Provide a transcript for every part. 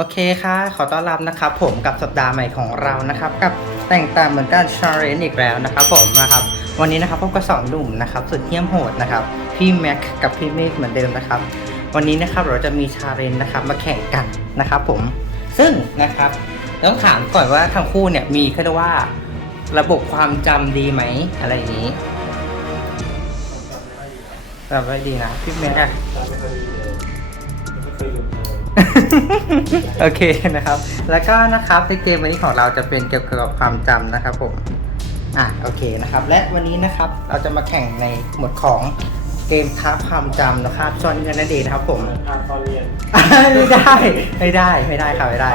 โอเคค่ะ ขอต้อนรับนะครับผมกับสัปดาห์ใหม่ของเรานะครับ กับแต่งตามเหมือนกันชาเรนอีกแล้วนะครับผมนะครับ วันนี้นะครับพบกับสองหนุ่มนะครับสุดเยี่ยมโหดนะครับ พี่แม็กกับพี่เมฆเหมือนเดิมนะครับ วันนี้นะครับเราจะมีชาเรนนะครับมาแข่งกันนะครับผมซึ่งนะครับต้องถามก่อนว่าทั้งคู่เนี่ยมีเขาเรียกว่าระบบความจำดีไหมอะไรอย่างนี้จำไว้ดีนะพี่แม็กอะ โอเคนะครับ แล้วก็นะครับในเกมวันนี้ของเราจะเป็นเกี่ยวกับความจำนะครับผม อะโอเคนะครับ และวันนี้นะครับเราจะมาแข่งในหมวดของเกมท้าความจำนะครับจอนกันนั่นเองนะครับผมทางตอนเรียน ไม่ได้ ไม่ได้ ไม่ได้ค่ะไม่ได้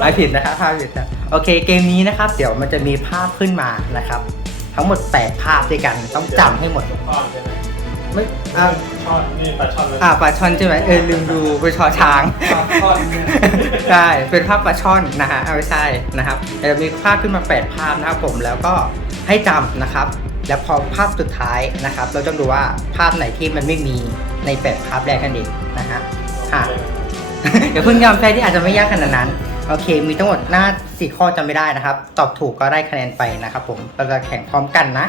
ไม่ผิดนะครับภาพผิดนะโอเค เกมนี้นะครับ เดี๋ยวมันจะมีภาพขึ้นมานะครับ ทั้งหมด 8 ภาพด้วยกัน ต้องจำให้หมดช่อนใช่ไหม ไม่อ่าช่อนนี่ปลาช่อนเลยอ่าปลาช่อนใช่ไหมเออลืมดูไปชอช้างปลาช่อนเนี่ยใช่เป็นภาพปลาช่อนนะฮะเอาไม่ใช่นะครับเดี๋ยวมีภาพขึ้นมา8ภาพนะครับผมแล้วก็ให้จำนะครับ แล้วพอภาพสุดท้ายนะครับ เราต้องดูว่าภาพไหนที่มันไม่มีใน8ภาพแรกนั่นเองนะฮะอะเดี๋ยวเพิ่งยอมแพ้ที่อาจจะไม่ยากขนาดนั้นโอเค มีทั้งหมดหน้าสี่ข้อจำไม่ได้นะครับ ตอบถูกก็ได้คะแนนไปนะครับผม เราจะแข่งพร้อมกันนะ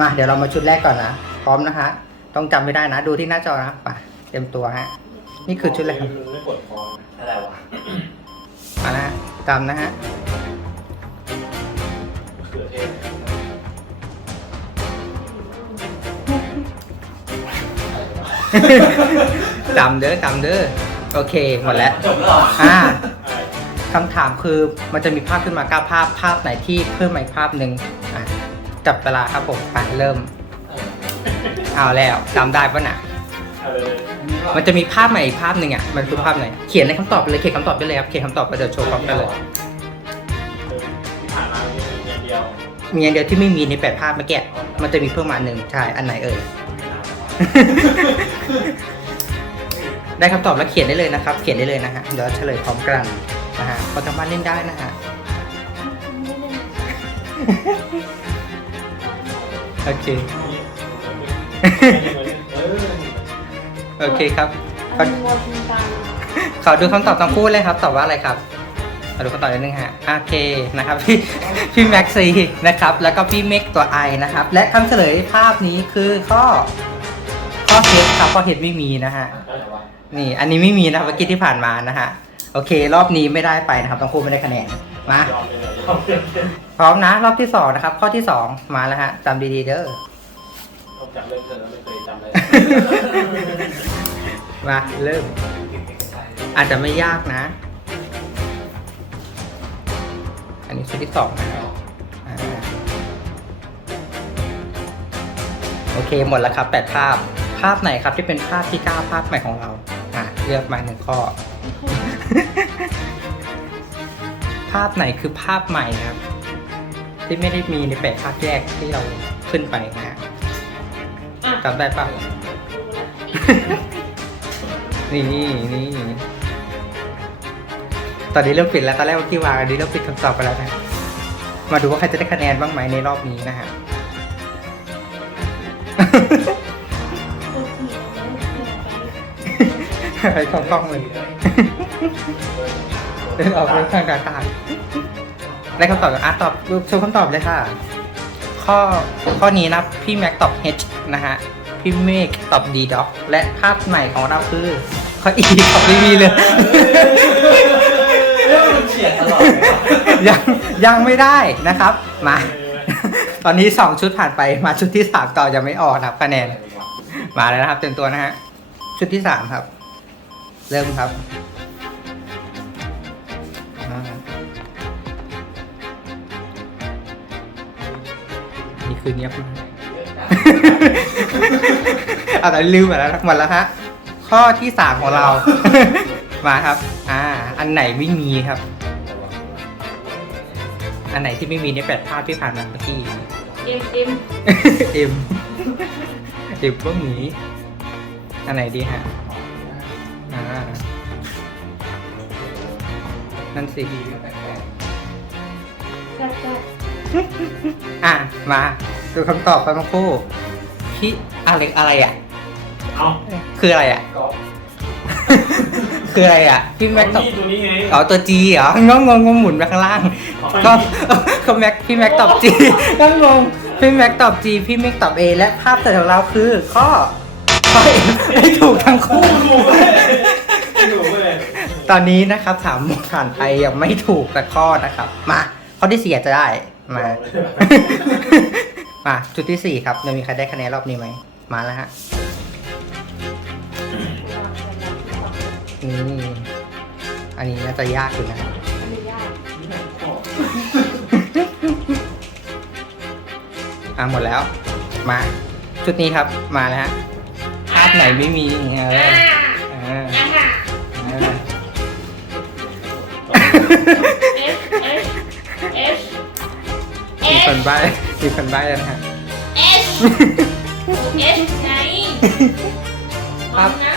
มา เดี๋ยวเรามาชุดแรกก่อนนะ พร้อมนะฮะ ต้องจำไม่ได้นะ ดูที่หน้าจอนะไปเตรียมตัวฮะ นี่คือชุดแรกครับมันไม่ปวดคออะไรวะมานะฮะจำนะฮะเขือเทศจำเด้อจำเด้อโอเคหมดแล้ว จบแล้วเหรออ่าอะไรคำถามคือมันจะมีภาพขึ้นมาเก้าภาพภาพไหนที่เพิ่มมาอีกภาพหนึ่งอะจับเวลาครับผมไปเริ่ม เอาแล้วจำได้ปะน่ะอะไรมันจะมีภาพใหม่อีกภาพหนึ่งอะ มันคือภาพไหน เขียนในคำตอบไปเลย เขียนคำตอบไปเลยครับ เขียนคำตอบไปเดี๋ยวโชว์พร้อมกันเลยที่ผ่านมามีอย่างเดียว มีอันเดียวที่ไม่มีในแปดภาพเมื่อกี้ มันจะมีเพิ่มมาอันหนึ่งใช่ อันไหนเอ่ย ได้คำตอบแล้วเขียนได้เลยนะครับ เขียนได้เลยนะฮะ เดี๋ยวเฉลยพร้อมกันนะฮะคนทางบ้านเล่นได้นะฮะโอเคเออ โอเคครับอันวัวพิมตาขอดูคำตอบทั้งคู่เลยครับ ตอบว่าอะไรครับขอดูคำตอบนิดนึงฮะโอเคนะครับพี่พี่แม็กซีนะครับ แล้วก็พี่เมกตัวไอนะครับ และคำเฉลยภาพนี้คือข้อ ข้อเฮดครับข้อเฮดไม่มีนะฮะอะไรวะนี่อันนี้ไม่มีนะครับเมื่อกี้ที่ผ่านมานะฮะโอเค รอบนี้ไม่ได้ไปนะครับทั้งคู่ไม่ได้คะแนนมายอมเลยยอมเลยพร้อมนะ รอบที่สองนะครับ ข้อที่สองมาแล้วฮะจำดีๆเด้อนอก จากเริ่มเธอแล้วไม่เคยจำเลยมาเริ่ม อาจจะไม่ยากนะ อันนี้ชุดที่สองนะครับอ่าโอเคหมดแล้วครับแปดภาพ ภาพไหนครับที่เป็นภาพที่เก้าภาพใหม่ของเรา อะเลือกมาหนึ่งข้อ ภาพไหนคือภาพใหม่นะครับ ที่ไม่ได้มีในแปดภาพแยกที่เราขึ้นไปนะฮะ จำได้ปะ นี่นี่ ตอนนี้เริ่มปิดแล้ว ตอนแรกว่าที่วางอันนี้เริ่มปิดคำตอบไปแล้วนะ มาดูว่าใครจะได้คะแนนบ้างไหมในรอบนี้นะฮะไปเข้ากล้องเลยเดินออกไปข้างกลางๆได้คำตอบจากอาร์ตตอบโชว์คำตอบเลยค่ะ ข้อข้อนี้นะพี่แม็กตอบ H นะฮะพี่เมฆตอบ D ด็อกและภาพใหม่ของเราคือข้อ E ตอบ B เลย เรื่องมันเฉียดตลอดเลยว่ะยังยังไม่ได้นะครับ มา ตอนนี้สองชุดผ่านไปมาชุดที่สามต่อยังไม่ออกนะครับคะแนน มาแล้วนะครับเต็มตัวนะฮะ ชุดที่สามครับ เริ่มครับ คือเงียบมากอะไรลืมหมดแล้วหมดแล้วฮะ ข้อที่สามของเรา มาครับ อ่า อันไหนไม่มีครับ อันไหนที่ไม่มีในแปดภาพที่ผ่านมาเมื่อกี้ เอ็มเอ็มเอ็มเอ็มก็มีอันไหนดีฮะ อ่า นั่นสิ แซ่บแซ่บอะ มา ดูคำตอบกันทั้งคู่พี่อะไรอะไรอะ เอาคืออะไรอะ กอล์ฟคืออะไรอะ พี่แม็กตอบนี่ตัวนี้ไงอ๋อตัว G เหรองงงงหมุนไปข้างล่าง ก็ก็แม็กพี่แม็กตอบ G ก็งงพี่แม็กตอบ G พี่แม็กตอบ A และภาพเสร็จของเราคือข้อข้อ A ไม่ถูกทั้งคู่ ถูกเลยถูกเลยตอนนี้นะครับถามผ่านไปยังไม่ถูกแต่ข้อนะครับ มาข้อที่สี่อาจจะได้มา มาจุดที่สี่ครับจะมีใครได้คะแนนรอบนี้ไหม มาแล้วฮะนี่อันนี้น่าจะยากอยู่นะอันนี้ยากอะหมดแล้ว มา ชุดนี้ครับมาแล้วฮะภาพไหนไม่มีเอออ่าเอออ่าฮะเออ S S S มีคน S ใบ้ มีคนใบ้แล้วนะฮะ S S ไงมันนะ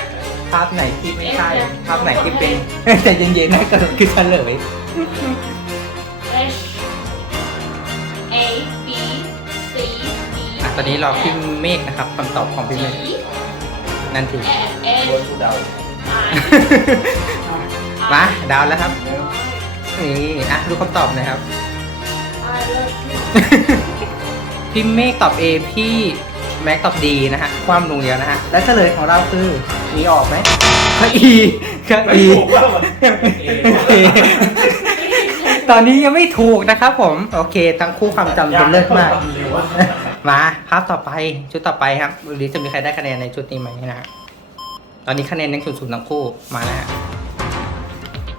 ภาพไหนที่ไม่ใช่ เอ๊ะ ภาพไหนที่เป็น ใจเย็นๆนะก็คือเฉลย H A B C D อะ ตอนนี้รอพี่เมฆนะครับคำตอบของพี่เมฆ G นั่นถือ S S โดนกูเดา I มาดาวแล้วครับ นี่อะดูคำตอบหนะครับ I love you พี่เมฆตอบ A พี่แม็กตอบ D นะฮะ ความลงเดียวนะฮะ และเฉลยของเราคือมีออกไหมก็ E ก็ไม่ E ถูกว่ามันตอนนี้ยังไม่ถูกนะครับผม โอเค ทั้งคู่ความจำเป็นเลิศมากเร็วว่ะมาภาพต่อไปชุดต่อไปครับวันนี้จะมีใครได้คะแนนในชุดนี้ไหมนะฮะตอนนี้คะแนนยังศูนย์ๆทั้งคู่มาแล้วฮะ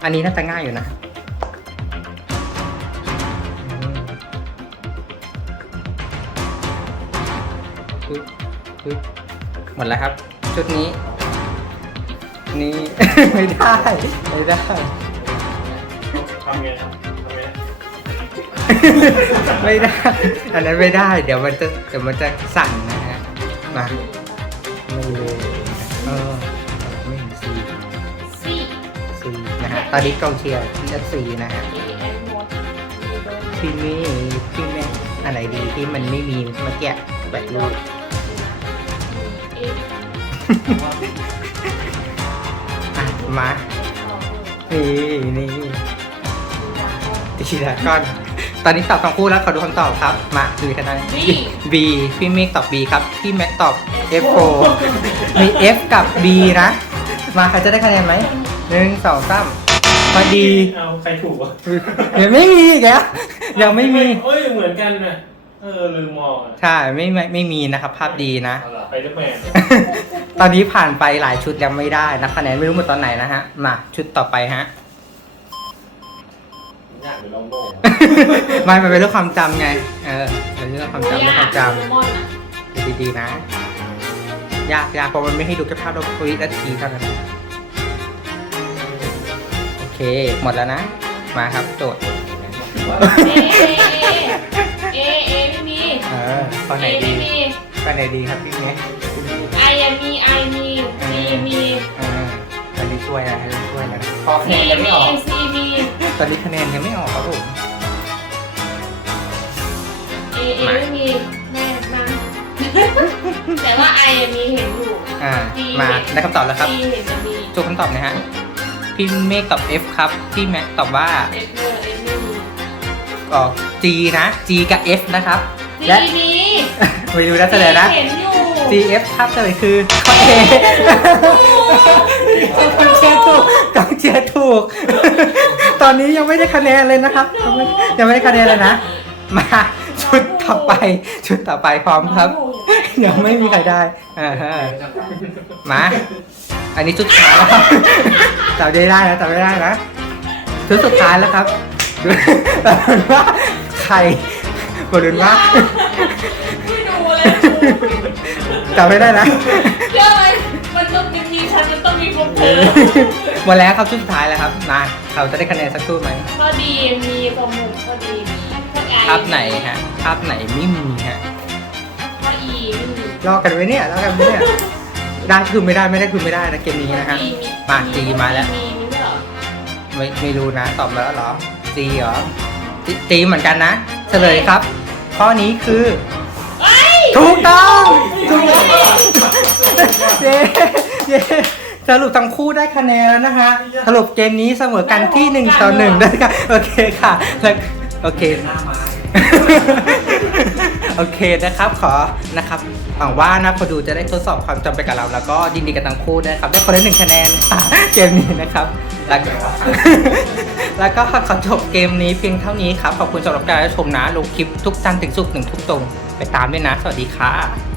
อันนี้น่าจะง่ายอยู่นะ ปึ๊บปึ๊บหมดแล้วครับ ชุดนี้ นี่ ไม่ได้ไม่ได้ ทำไงครับทำไงไม่ได้ อันนั้นไม่ได้ เดี๋ยวมันจะเดี๋ยวมันจะสั่นนะฮะมาไม่รู้เออไม่เห็นซี C ซีนะฮะตอนนี้กองเชียร์เลือกซีนะฮะ A and what ที่นี่ที่แม่อันไหนดีที่มันไม่มีเมื่อกี้แบบรูป A อะมานี่นี่ทีละก้อน ตอนนี้ตอบทั้งคู่แล้วขอดูคำตอบครับ มาดูกันได้ B B พี่เมฆตอบ B ครับ พี่แม็กตอบ F4 มี F กับ B นะ มาใครจะได้คะแนนไหมหนึ่งสองสามพอดีเอาใครถูกวะยังไม่มีอีกแล้วยังไม่มี เอ้ยเหมือนกันนะ เออลืมมองอะใช่ไม่ไม่ไม่มีนะครับภาพดีนะ เอา ล่ะไปเดอร์แมนตอนนี้ผ่านไปหลายชุดยังไม่ได้นะคะแนนไม่รู้หมดตอนไหนนะฮะ มาชุดต่อไปฮะ ยากหรือเราโง่ไม่มันเป็นเรื่องความจำไง เออเป็นเรื่องความจำเรื่องความจโปเกมอนอะำดูดีๆนะ ยากยากเพราะมันไม่ให้ดูแค่ภาพเราคุยนาทีเท่านั้นโอเค หมดแล้วนะ มาครับโจทย์ เอเอเอเอไม่ มีเออข้อไหนเอดีไม่มีข้อไหนดีครับพี่เนี้ยไออะมีไอมีซีมีเออตอนนี้ช่วยนะตอนนี้ช่วยนะพอคะซีแนนยังไม่มีออก ซีมีตอนนี้คะแนนยังไม่ออกครับผมเอเอไม่มีแม่มาแต่ว่าไอมีเห็นอยู่อ่า มาได้คำตอบแล้วครับซีเห็นจะมีจูคำตอบนะฮะ พี่เมฆตอบ F ครับ พี่แม็กตอบว่าเอฟเอเอไม่มี ออก G นะ G กับ F นะครับซี และ มีไปดูนะเฉลยนะ เห็นอยู่ G F ครับเฉลยคือข้อ A กองเชียร์ถูกกองเชียร์ถูก ตอนนี้ยังไม่ได้คะแนนเลยนะครับ ยังไม่ยังไม่ได้คะแนนเลยนะ มาชุดต่อไป ชุดต่อไปพร้อมครับ ยังไม่มีใครได้อ่าฮะมา อันนี้ชุดสุดท้ายแล้วครับจำได้ได้นะจำได้ได้นะชุดสุดท้ายแล้วครับดูดูว่าใคร บรุนว่าไม่ดูเลยจำไม่ได้นะเรื่องอะไรมันต้องมีฉันมันต้องมีพวกเธอหมดแล้วครับชุดสุดท้ายแล้วครับมาเราจะได้คะแนนสักครู่ไหมข้อดีมีข้อมูลข้อดีมีข้อไอภาพไหนฮะภาพไหนไม่มีฮะข้ออีไม่มีรอกันไว้เนี่ยรอกันไว้เนี่ยได้คือไม่ได้ไม่ได้คือไม่ได้นะเกมนี้นะฮะมาจีมาแล้ว มีมีด้วยเหรอไม่ไม่รู้นะตอบมาแล้วเหรอจีเหรอจีจีเหมือนกันนะ เฉลยครับ ข้อนี้คือเฮ้ยถูกต้องถูกต้องเย้เย้เฉสรุปทั้งคู่ได้คะแนนแล้วนะคะ สรุปเกมนี้เสมอกันที่หนึ่งต่อหนึ่งด้วยค่ะโอเคค่ะแล้วโอเคหน้าไม้โอเคนะครับ ขอนะครับหวังว่านะพอดูจะได้ทดสอบความจำไปกับเรา แล้วก็ยินดีกับทั้งคู่ด้วยนะครับ ได้คนละหนึ่งคะแนนค่ะเกมนี้นะครับแล้วก็ แล้วก็ขอจบเกมนี้เพียงเท่านี้ครับ ขอบคุณสำหรับการรับชมนะลงคลิปทุกจันทร์ถึงศุกร์หนึ่งทุกตรง ไปตามด้วยนะ สวัสดีค่ะ